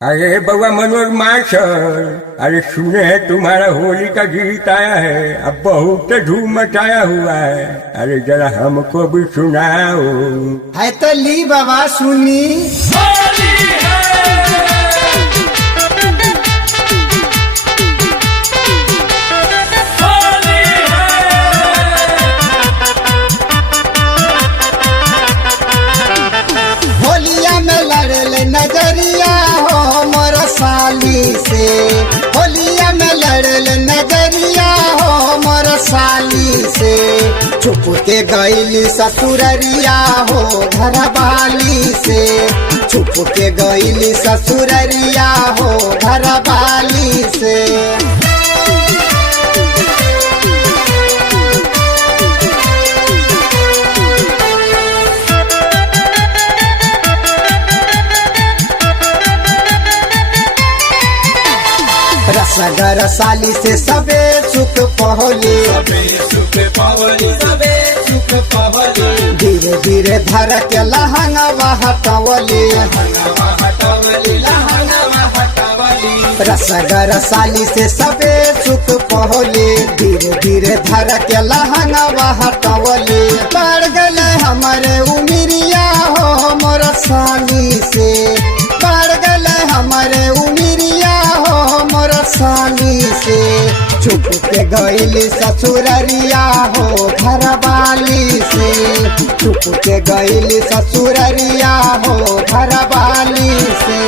अरे बउआ मनोज मास्टर, अरे सुने हैं तुम्हारा होली का गीत आया है, अब बहुत धूम मचाया हुआ है। अरे जरा हमको भी सुनाओ। है तो ली बाबा सुनी। होलिया में लड़ले नजरिया हो मोर साली से, होलिया में लड़ले नजरिया हो मोर साली से। चुप के गईली ससुररिया हो घर बाली से, चुप के गईली ससुररिया हो घर बाली से। रसगर साली से सबे सुख पहली, धीरे धीरे धर के लहंगा हटवली। रसगर साली से सबे सुख पहली, धीरे धीरे धर के लहंगा हटवली। बढ़ गले हमारे उमिरिया हो मोर साली से, बढ़ गले हमारे उमिरिया हो मोर साली से। चुप के गईली ससुररिया हो घर बाली से, चुप के गईली ससुररिया हो घर बाली से।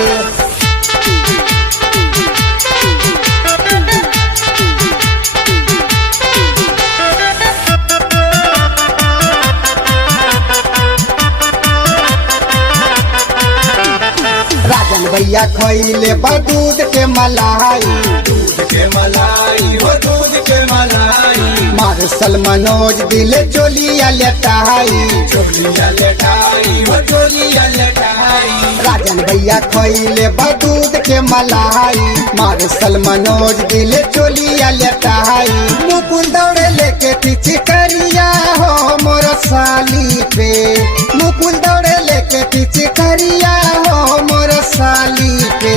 राजन भैया खइले बा दूध के मलाई, दूध के मलाई हो दूध के मलाई। मार्शल मनोज दिले चोलिया लेटाई, चोलिया लेटाई हो चोलिया लेटाई। राजन भैया खइले बा दूध के मलाई, मार्शल मनोज दिले चोलिया लेटाई। मुकुंद दौड़े लेके पीछे करिया हो मोर साली पे, मुकुंद दौड़े लेके पीछे करिया हो मोर साली पे।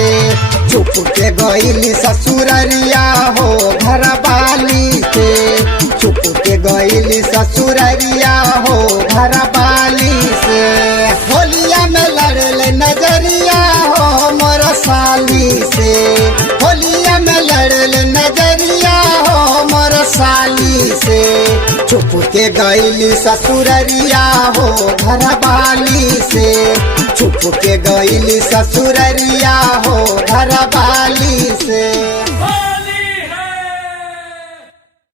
चुप के गईली ससुररिया हो घर बाली से, चुप के गईली ससुररिया हो घर बाली से। होलिया में लड़ले नजरिया हो मोर साली से, होलिया में लड़ले नजरिया हो मोर साली से। चुप के गईली ससुररिया हो घर बाली से, चुप के गईली ससुररिया हो घर बाली से।